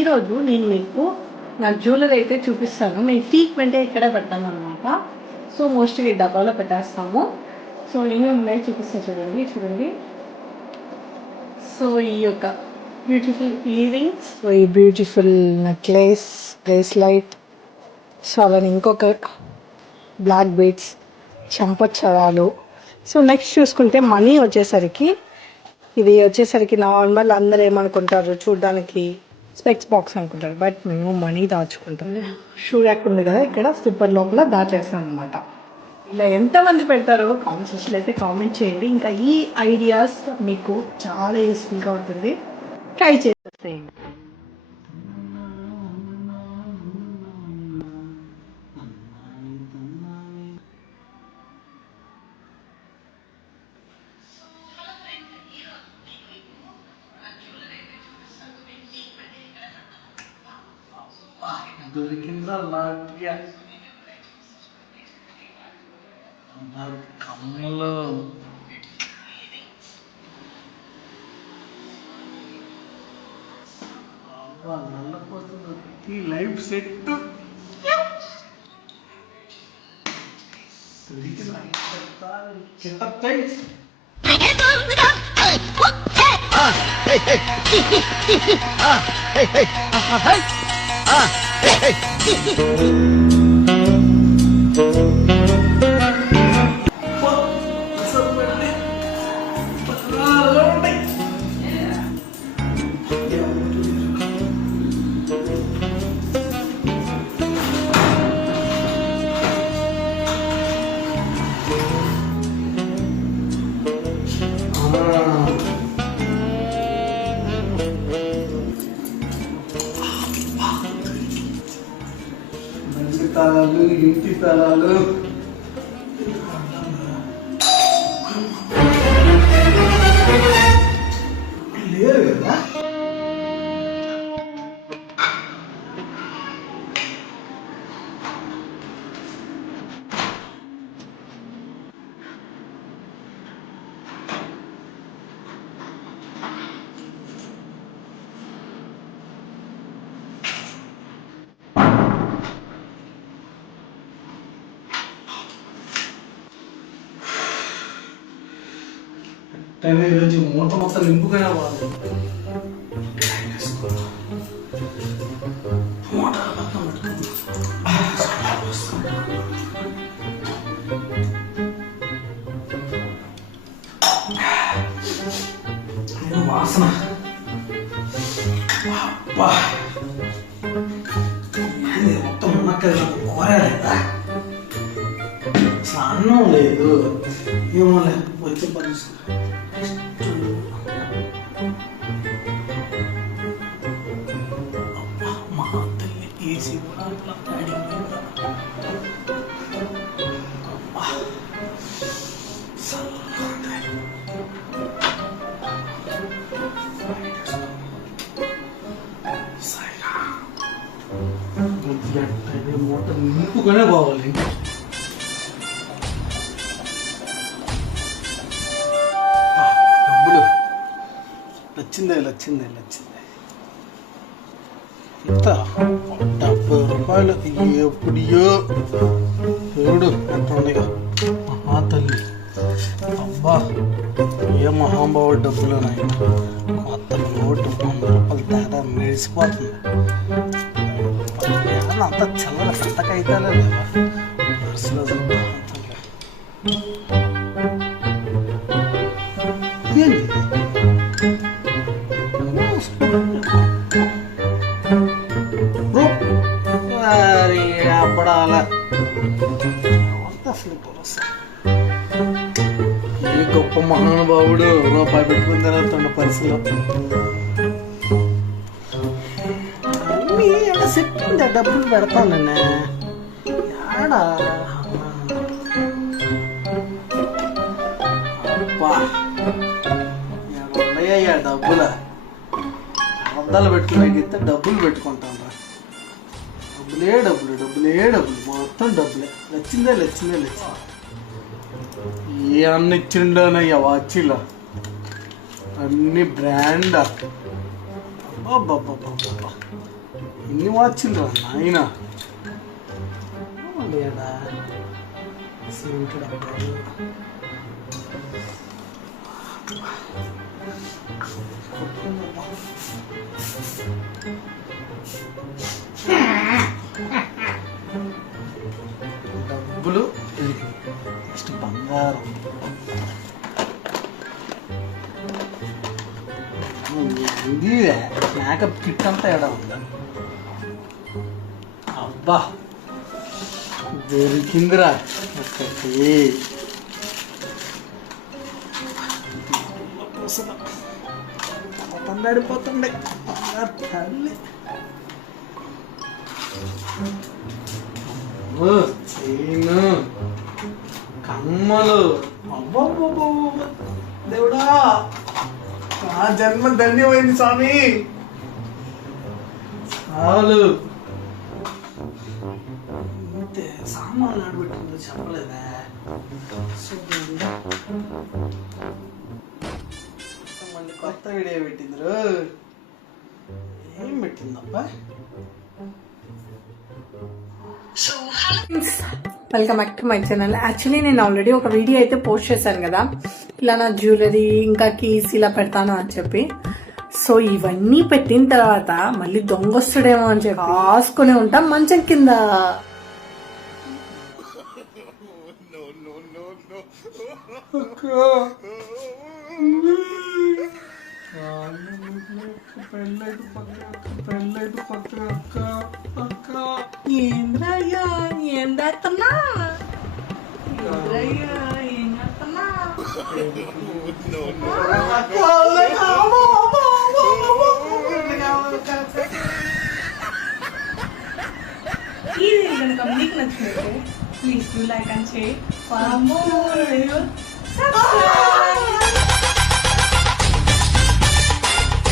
ఈరోజు నేను మీకు నా జ్యువెలరీ అయితే చూపిస్తాను. మేము ట్రీట్మెంటే ఇక్కడ పెడతాను అనమాట. సో మోస్ట్లీ ఈ డబ్బాలో పెట్టేస్తాము. సో ఏమేమి ఉన్నాయి చూపిస్తాను, చూడండి. సో ఈ యొక్క బ్యూటిఫుల్ ఇయర్ రింగ్స్, సో ఈ బ్యూటిఫుల్ నెక్లెస్, బ్రేస్లైట్, సో అలానే ఇంకొక బ్లాక్ బీడ్స్, చెంపచ్చరాలు. సో నెక్స్ట్ చూసుకుంటే మనీ వచ్చేసరికి, ఇది వచ్చేసరికి నార్మల్ అందరూ ఏమనుకుంటారు, చూడడానికి స్పెక్స్ బాక్స్ అనుకుంటారు, బట్ మేము మనీ దాచుకుంటాం. షూ ర్యాక్ ఉంది కదా, ఇక్కడ స్లిప్పర్ లోపల దాచేస్తాం అనమాట. ఇలా ఎంతమంది పెడతారో కామెంట్ సెక్షన్లో అయితే కామెంట్ చేయండి. ఇంకా ఈ ఐడియాస్ మీకు చాలా యూస్ఫుల్గా ఉంటుంది, ట్రై చేసేయండి. దొరికిందా లాట్యా కమ్మలు నల్లపోతుంది ఈ లైఫ్ సెట్ దొరికిన తాళాలు, ఇంటి తాళాలు, లేరు కదా. ఈరోజు మూత మొత్తం నింపుకునే వాళ్ళు వాసన మొత్తం ఉన్నక్కదా కోరాలేదా, అసలు అన్నం లేదు, ఏమో లేదు, వచ్చే పరిస్థితి. ఏసీ కూడా అట్లా మూట నింపుగానే పోవాలి. డబ్బులు లచ్చిందే ఇంత 70 రూపాయలు ఎప్పుడియో చూడు ఎంత ఉండగా మహా తల్లి. అబ్బా ఏ మహాంబావుడు డబ్బులు ఉన్నాయి. కొత్త నోటు 100 రూపాయలు తేడా మెరిసిపోతుంది. అంత చల్లర సంతకైతాలే లేవా పర్సులో ఏంటి అప్పడాల అసలు ఏ గొప్ప మహానుభావుడు రూపాయి పెట్టుకుని తిరుగుతుండ పరిస్థితిలో అన్నీ ఎలా సెట్ ఉంది. డబ్బులు పెడతానన్నా యాడా అబ్బా ఉన్నాయ్యా డబ్బుల అద్దాలు పెట్టుకునేగితే డబ్బులు పెట్టుకుంటాను. డబ్బులే మొత్తం డబ్బులే. నచ్చిందే ఏ అన్న ఇచ్చిండోనయ్యా వాచిలో అన్ని బ్రాండ్. బాబా ఎన్ని వాచ్లు నాయన లేదా సిమెంట్ డబ్బాలు డబ్బులు నెక్స్ట్ బంగారం ఇది మేకప్ కిట్ అంతా ఎడ ఉందా అబ్బా దొరికిందిరా ఒక్కటి తండాడిపోతుండే తల్లి చైన్ కమ్మలు అబ్బా దేవుడా ఆ జన్మ ధన్యమైంది స్వామి చాలు అంతే సామాన్లు ఆడబెట్టిందో చెప్పలేదా మళ్ళీ కొత్త వీడియో పెట్టిందిరు ఏం పెట్టిందబ్బా welcome back to my channel. Actually నేను ఆల్రెడీ ఒక వీడియో అయితే పోస్ట్ చేశాను కదా, ఇలా నా జ్యువెలరీ ఇంకా కీస్ ఇలా పెడతాను అని చెప్పి. సో ఇవన్నీ పెట్టిన తర్వాత మళ్ళీ దొంగ వస్తాడేమో అని చెప్పి ఆసుకుని ఉంటాం మంచం కింద. ఏంద్రయ్యా ఏం దాస్తున్నా ఏం చేస్తున్నా ఇది కనుక మీకు నచ్చినట్టు please do like and share for more videos.